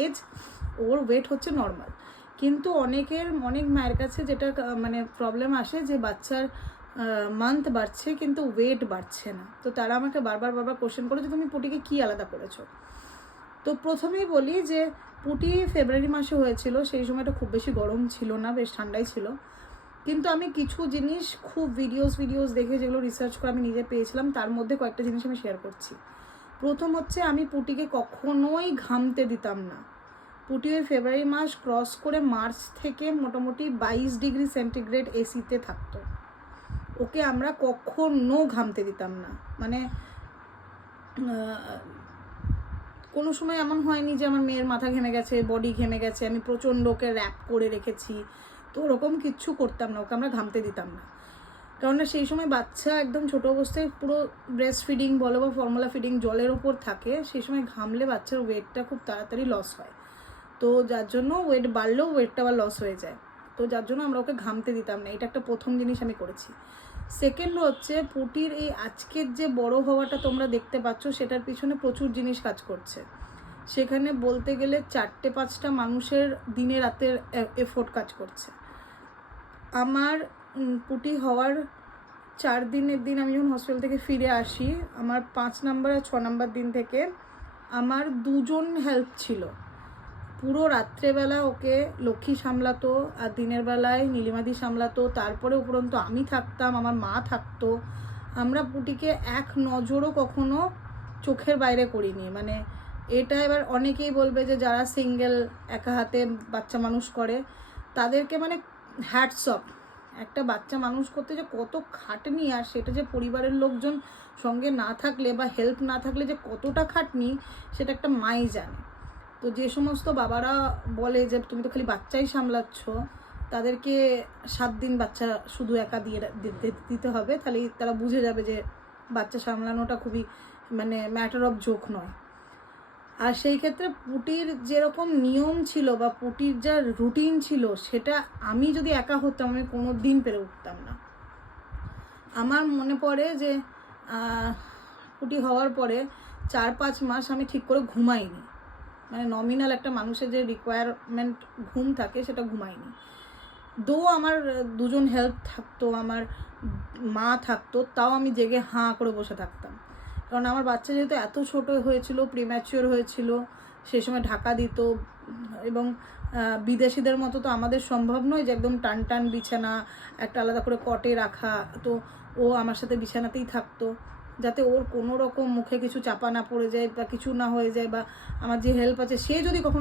Age, ওর wait হচ্ছে normal. কিন্তু অনেক মায়ের কাছে যেটা মানে প্রবলেম আসে যে বাচ্চার মান্থ বাড়ছে কিন্তু ওয়েট বাড়ছে না। তো তারা আমাকে বারবার কোশ্চেন করে যে তুমি পুটিকে কী আলাদা করেছো। তো প্রথমেই বলি যে পুটি ফেব্রুয়ারি মাসে হয়েছিল, সেই সময়টা খুব বেশি গরম ছিল না, বেশ ঠান্ডাই ছিল। কিন্তু আমি কিছু জিনিস খুব ভিডিওস দেখে যেগুলো রিসার্চ করে আমি নিজে পেয়েছিলাম, তার মধ্যে কয়েকটা জিনিস আমি শেয়ার করছি। প্রথম হচ্ছে আমি পুটিকে কখনোই ঘামতে দিতাম না। পুটি ওই ফেব্রুয়ারি মাস ক্রস করে মার্চ থেকে মোটামুটি 22 ডিগ্রি সেন্টিগ্রেড এসিতে থাকতো। ওকে আমরা কখনো ঘামতে দিতাম না। মানে কোনো সময় এমন হয়নি যে আমার মেয়ের মাথা ঘেমে গেছে, বডি ঘেমে গেছে, আমি প্রচণ্ড ওকে র্যাপ করে রেখেছি। তো ওরকম কিচ্ছু করতাম না, ওকে আমরা ঘামতে দিতাম না। কেননা সেই সময় বাচ্চা একদম ছোটো অবস্থায় পুরো ব্রেস্ট ফিডিং বলো বা ফর্মুলা ফিডিং জলের ওপর থাকে, সেই সময় ঘামলে বাচ্চার ওয়েটটা খুব তাড়াতাড়ি লস হয়। তো যার জন্য ওয়েট বাড়লেও ওয়েটটা আবার লস হয়ে যায়। তো যার জন্য আমরা ওকে ঘামতে দিতাম না। এটা একটা প্রথম জিনিস আমি করেছি। সেকেন্ড হচ্ছে পুটির এই আজকের যে বড় হওয়াটা তোমরা দেখতে পাচ্ছ, সেটার পিছনে প্রচুর জিনিস কাজ করছে। সেখানে বলতে গেলে 4-5টা মানুষের দিনে রাতের এফোর্ট কাজ করছে। আমার পুটি হওয়ার 4 দিনের দিন আমি যখন হসপিটাল থেকে ফিরে আসি, আমার 5 নাম্বার আর 6 নাম্বার দিন থেকে আমার 2 জন হেল্প ছিল। পুরো রাত্রেবেলা ওকে লক্ষ্মী সামলাতো আর দিনের বেলায় নীলিমাদি সামলাতো। তারপরে উপরন্তু আমি থাকতাম, আমার মা থাকতো। আমরা পুটিকে এক নজরও কখনো চোখের বাইরে করিনি। মানে এটা এবার অনেকেই বলবে যে যারা সিঙ্গেল একা হাতে বাচ্চা মানুষ করে তাদেরকে মানে হ্যাটস অফ। একটা বাচ্চা মানুষ করতে যে কত খাটনি, আর সেটা যে পরিবারের লোকজন সঙ্গে না থাকলে বা হেল্প না থাকলে যে কতটা খাটনি, সেটা একটা মাই জানে। তো যে সমস্ত বাবারা বলে যে তুমি তো খালি বাচ্চাই সামলাচ্ছ, তাদেরকে 7 দিন বাচ্চা শুধু একা দিতে হবে, তাহলে তারা বুঝে যাবে যে বাচ্চা সামলানোটা খুবই মানে ম্যাটার অফ জোক নয়। আর সেই ক্ষেত্রে পুটির যেরকম নিয়ম ছিল বা পুটির যা রুটিন ছিল, সেটা আমি যদি একা হতাম আমি কোনো দিন পেরে উঠতাম না। আমার মনে পড়ে যে পুটি হওয়ার পরে 4-5 মাস আমি ঠিক করে ঘুমাইনি। মানে নমিনাল একটা মানুষের যে রিকোয়ারমেন্ট ঘুম থাকে সেটা ঘুমাইনি। আমার 2 জন হেল্প থাকতো, আমার মা থাকতো, তাও আমি জেগে হাঁ করে বসে থাকতাম। কারণ আমার বাচ্চা যেহেতু এত ছোট হয়েছিল, প্রিম্যাচিওর হয়েছিল, সেই সময় ঢাকা দিত। এবং বিদেশিদের মতো তো আমাদের সম্ভব নয় যে একদম টান বিছানা একটা আলাদা করে কটে রাখা। তো ও আমার সাথে বিছানাতেই থাকতো, যাতে ওর কোনো রকম মুখে কিছু চাপা না পড়ে যায় বা কিছু না হয়ে যায়, বা আমার যে হেল্প আছে সে যদি কখনো